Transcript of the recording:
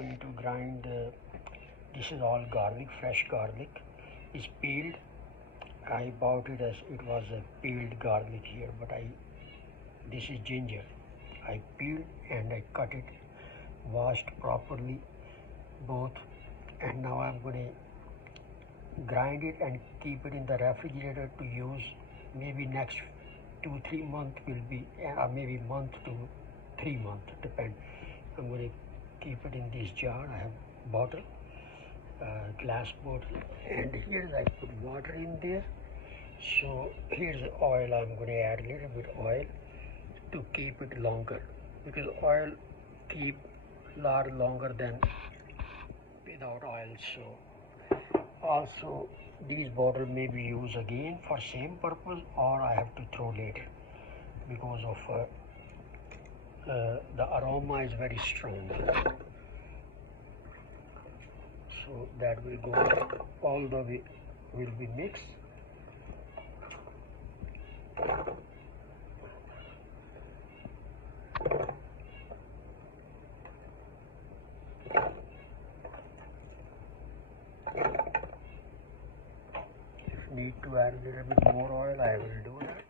going to grind this is all garlic, fresh garlic is peeled. I bought it as it was a peeled garlic here, but this is ginger. I peeled and I cut it, washed properly both, and now I'm going to grind it and keep it in the refrigerator to use maybe next 2-3 months will be, maybe month to 3 months, depend. I'm going to keep it in this jar. I have bottle, glass bottle, and here I put water in there. So here's the oil. I'm going to add a little bit oil to keep it longer, because oil keep a lot longer than without oil. So also these bottles may be used again for same purpose, or I have to throw later because of the aroma is very strong. So that will go all the way, will be mixed. If need to add a little bit more oil, I will do that.